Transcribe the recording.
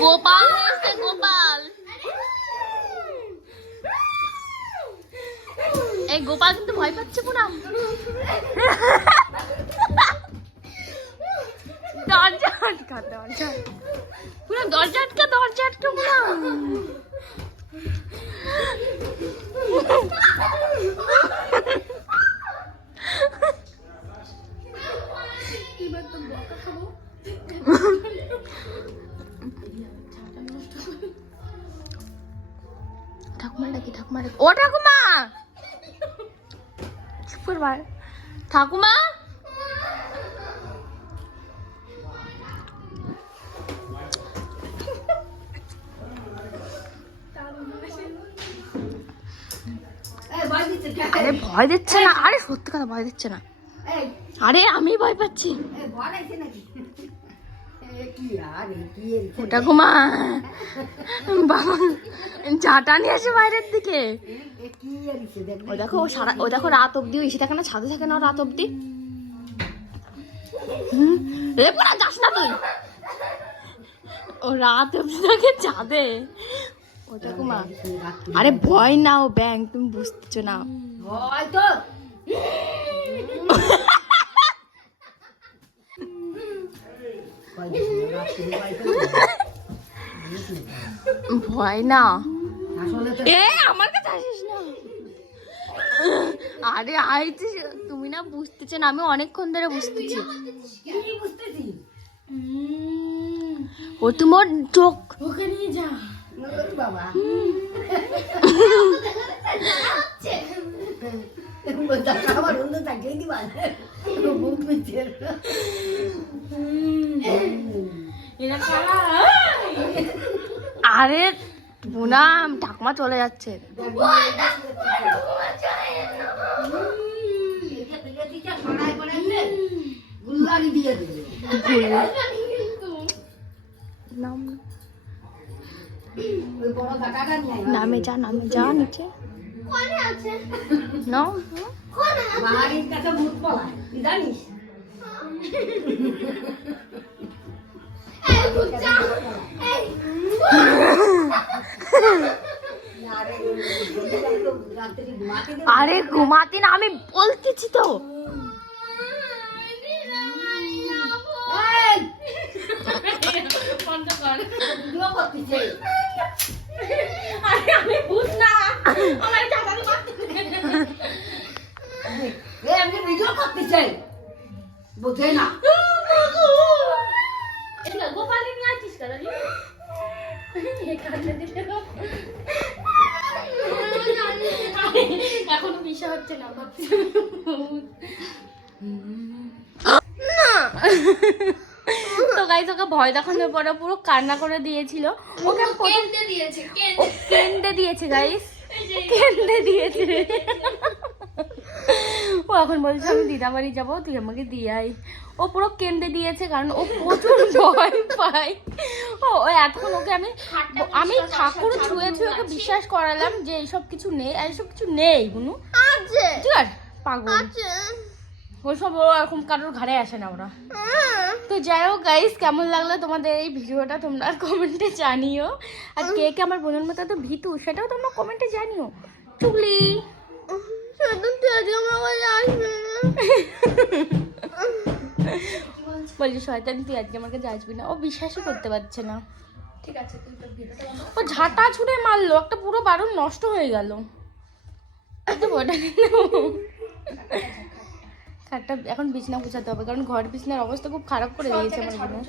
গোপাল এসে গোপাল এই গোপাল কিন্তু ভয় পাচ্ছে পুনাম দরজা আটকা পুনাম দরজা আটকা পুনাম এবার তো বকা খাবো ঠাকুমা ডাকি ও ঠাকুমা ঠাকুমা আরে ভয় দিচ্ছে না আরে সত্যি কথা ভয় দিচ্ছে না আরে আমি ভয় পাচ্ছি ঠাকুমা বাবা ঝাঁটা নিয়ে আসে বাইরের দিকে ও দেখো রাত অব্দি এসে থাকে না ছাদে থাকে না রাত অব্দি যাস না তুই ও রাত অব্দি থাকে ছাদে ও ঠাকুমা আরে ভয় না ও ব্যাং তুমি বুঝতেছো না ভয় তো ভয় না এ আমার কাছে আসিস না আরে আইছি তুমি না বুঝতেছো না আমি অনেকক্ষণ ধরে বুঝতেছি ও তোমার চোখ ওকে নিয়ে যা বাবা আরে পুনাম ঠাকুমা চলে যাচ্ছে নামে যা নিচে নাও জানিস আরে ঘুমাতে না আমি বলতেছি তো আমি ভূত না আমার চাচাকে মারতে আমি ভিডিও করতে চাই বুঝে না এটা গোপালে নিয়ে আসিস কেন এখনো বিষয় হচ্ছে না তো গাইস ওকে ভয় দেখানোর পরে পুরো কান্না করে দিয়েছিল ওকে কেন্দে দিয়েছে গাইস কেন্দে দিয়েছে ও এখন বলছে আমি দিদা বাড়ি যাবো তুই আমাকে দিয়ে আই ও পুরো কেন্দে দিয়েছে কারণ ও প্রচুর ভয় পায় ও এখন ওকে আমি ঠাকুর ছুঁয়ে ওকে বিশ্বাস করালাম যে এইসব কিছু নেই আর এইসব কিছু নেই বুনু ঠিক আছে পাগল ওসব ওরকম কারোর ঘাড়ে আসে না ওরা। তো যাই হোক গাইস, কেমন লাগলো তোমাদের এই ভিডিওটা তোমরা কমেন্টে জানিও। আর কে কে আমার বোনের মতো তো ভীতু সেটাও তোমরা কমেন্টে জানিও। চুগলি বলছি শয়তান তুই আজকে আমার কাছে আসবি না, ও বিশ্বাসই করতে পারছে না। ঠিক আছে, তুই তো ভিডিওটা ও ঝাঁটা ছুঁড়ে মারলো, একটা পুরো বারুদ নষ্ট হয়ে গেল। খাটটা এখন বিছনা গুছাতে হবে, কারণ ঘর বিছনার অবস্থা খুব খারাপ করে দিয়েছে আমার বোন।